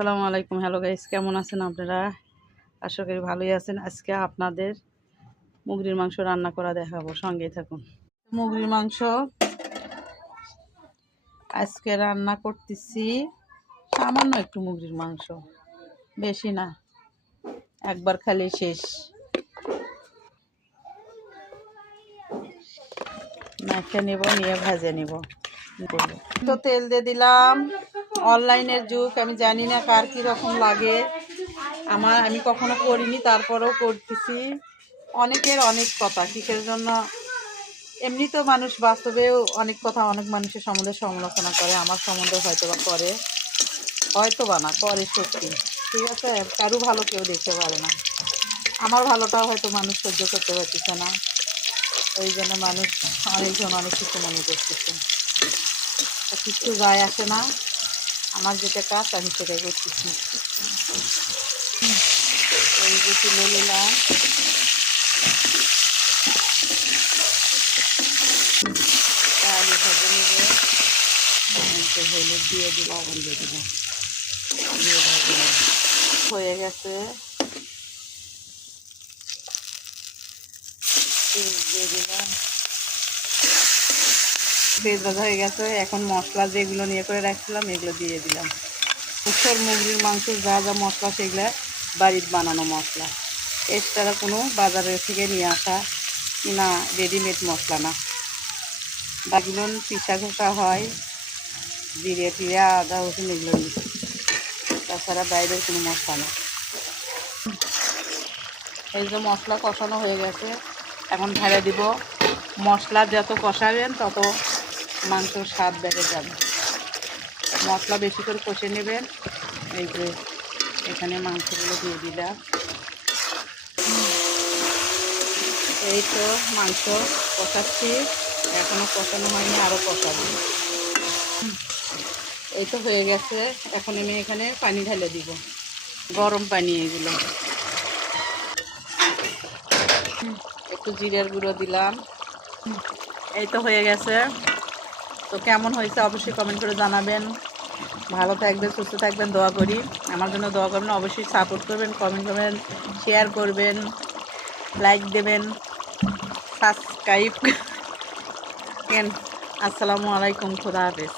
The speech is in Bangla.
আসসালামু আলাইকুম। হ্যালো গাইস, কেমন আছেন আপনারা? আশা করি ভালোই আছেন। আজকে আপনাদের মুরগির মাংস রান্না করা দেখাবো, সঙ্গেই থাকুন। মুরগির মাংস আজকে রান্না করতেছি, সামান্য একটু মুরগির মাংস, বেশি না, একবার খালি শেষ। মেখে নেব, নিয়ে ভেজে নেব। তো তেল দিয়ে দিলাম। অনলাইনের যুগ, আমি জানি না কার কীরকম লাগে। আমি কখনো করিনি, তারপরেও করতেছি। অনেকের অনেক কথা, কিসের জন্য। এমনি তো মানুষ বাস্তবেও অনেক কথা অনেক মানুষের সম্বন্ধে সমালোচনা করে, আমার সম্বন্ধে হয়তো বা করে, হয়তো বা না করে, সত্যি। ঠিক আছে, কারো ভালো কেউ দেখতে পারে না। আমার ভালোটাও হয়তো মানুষ সহ্য করতে পারতেছে না, ওই জন্য মানুষ অনেকজন অনেক কিছু মনে করতেছে। কিছু যায় আসে না, আমার যেটা কাজ আমি সেটাই করতেছি। এই যে তুলে নিলাম, আলু ভেজে নেব, একটু হলুদ দিয়ে দিব, লবণ দিয়ে দিব, দিয়ে ভেজে নেব। হয়ে গেছে, তেল দিয়ে দিলাম, তেল ভাজা হয়ে গেছে। এখন মশলা যেগুলো নিয়ে করে রাখছিলাম এগুলো দিয়ে দিলাম। উৎসর মুরগির মাংসের যা যা মশলা সেগুলো বাড়ির বানানো মশলা, এক্সট্রা কোনো বাজারের থেকে নিয়ে আসা না, রেডিমেড মশলা না। বাকিগুলো পিঠা ঘষা হয়, জিরে টিরে আদা রসুন এগুলো, তাছাড়া বাইরের কোনো মশলা না। এই যে মশলা কষানো হয়ে গেছে, এখন ঢেলে দিব। মশলা যত কষাবেন তত মাংসর স্বাদ বেড়ে যাবে। মশলা বেশি করে কষে নেবেন। এই যে এখানে মাংসগুলো দিয়ে দিলাম। এই তো মাংস কষাচ্ছি, এখনও কষানো হয়নি, আরও কষাবো। এই তো হয়ে গেছে, এখন আমি এখানে পানি ঢেলে দিব, গরম পানি এগুলো। একটু জিরের গুঁড়ো দিলাম। এই তো হয়ে গেছে। তো কেমন হয়েছে অবশ্যই কমেন্ট করে জানাবেন। ভালো থাকবেন, সুস্থ থাকবেন, দোয়া করি। আমার জন্য দোয়া করবেন, অবশ্যই সাপোর্ট করবেন, কমেন্ট করবেন, শেয়ার করবেন, লাইক দেবেন, সাবস্ক্রাইব। আসসালামু আলাইকুম, খোদা হাফেজ।